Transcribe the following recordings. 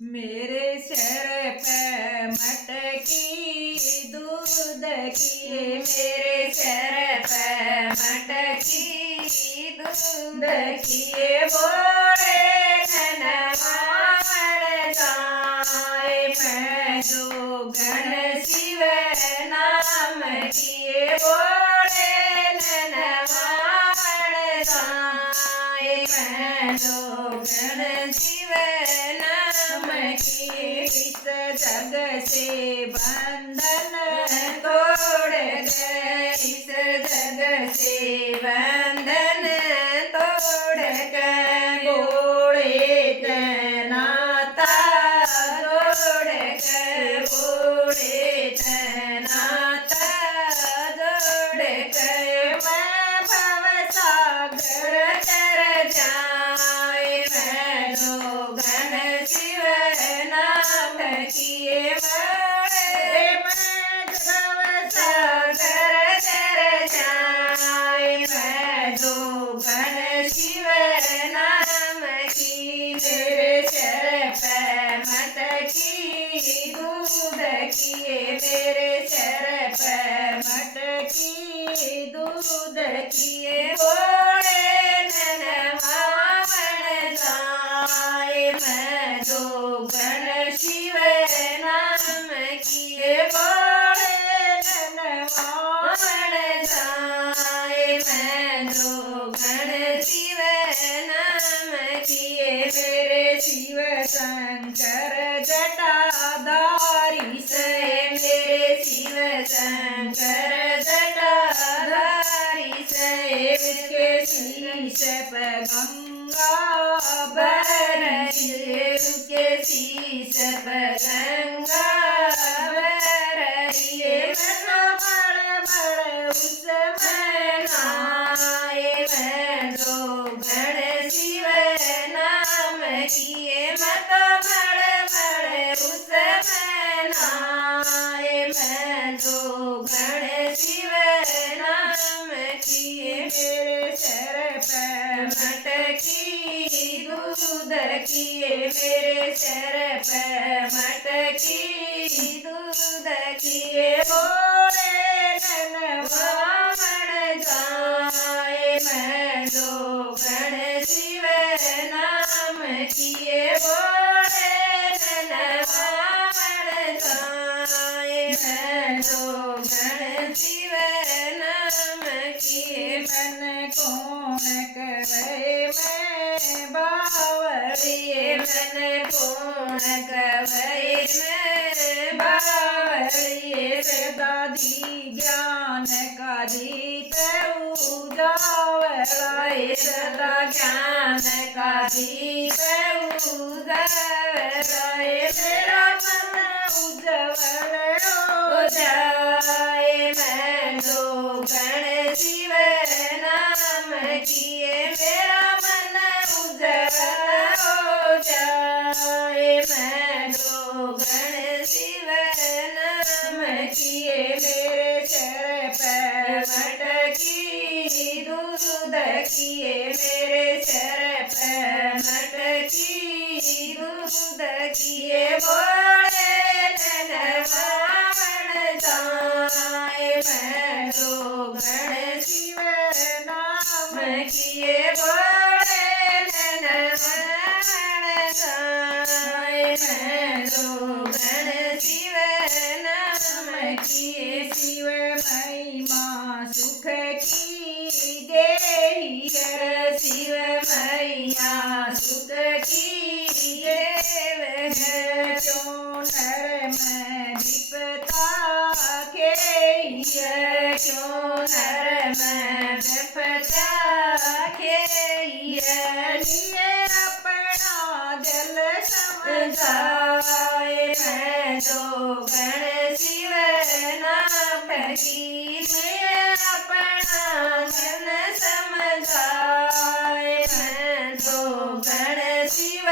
मेरे सर पे मटकी दूध की, मेरे सर पे मटकी दूध की, बोले ननवाण जाए मैं जोगण शिव नाम की, बोले ननवाण जाए मैं जोगण शिव नाम की। इस जग से बंधन तोड़ गए, इस जग से बंधन तोड़ गए, बोले नाता जोड़ गए, बोले नाता जोड़ गए। मैं भव सागर तर जाए मैं जोगण शिव नाम किए, मैं भव सागर तर जाए मैं जोगण शिव नाम की। मेरे सर पे मटकी दूध किए, मेरे सर पे मटकी दूध किए, बोले ननवाण जाए मैं जोगण शिव नाम किए, बोले ननवाण जाए मैं जोगण शिव नाम किए। मेरे शिव शंकर जटाधारी से, मेरे शिव शंकर जटाधारी से, उसके शीश पे गंगा बह रही है, उसके शीश पे गंगा बह रही है। मैं बड़ बड़ उसमें नहाए मैं जोगण शिव नाम किए, मैं बड़ बड़ उसमें नहाए मैं जोगण शिव नाम किए। मेरे सर पे मटकी दूध किए, मेरे सर पे मटकी दूध किए, बोले ननवाण जाए मैं जोगण शिव नाम किए, बोले ननवाण जाए मैं जोगण शिव नाम किए। मन कौन करे मैं बावड़िए, मन कौन करे मैं बावड़िए, दादी ज्ञान का दीप उजावड़ाए, सदा ज्ञान का दीप उजावड़ाए, मेरा मन उज्जवल हो जाए मैं जोगण शिव नाम किए, मेरा मन उज्जवल हो जाए मैं जोगण शिव नाम किए। मेरे सर पे मटकी दूध किए, मेरे सर पे मटकी दूध किए, बोले ननवाण जाए मैं जोगण शिव नाम किए, बोले ननवाण जाए मैं जोगण शिव नाम किए। शिव महिमा सुख की देही है, शिव मैया सुख की देव है, क्यों नर में विपता खेई है, क्यों नर में विपता खेई है, लिए अपना जल समझाए मैं जोगण शिव नाम की, मैं अपना जल समझाए मैं जोगण शिव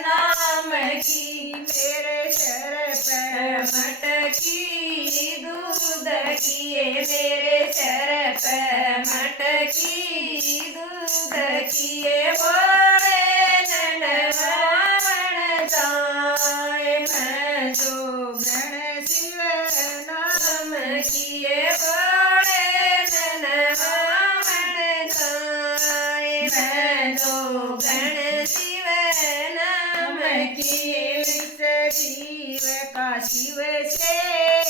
नाम की। मेरे सर पे मटकी दूध किए, मेरे सर पे मटकी दूध किए, बोले ननवाण जाए की। इस जीव का शिव से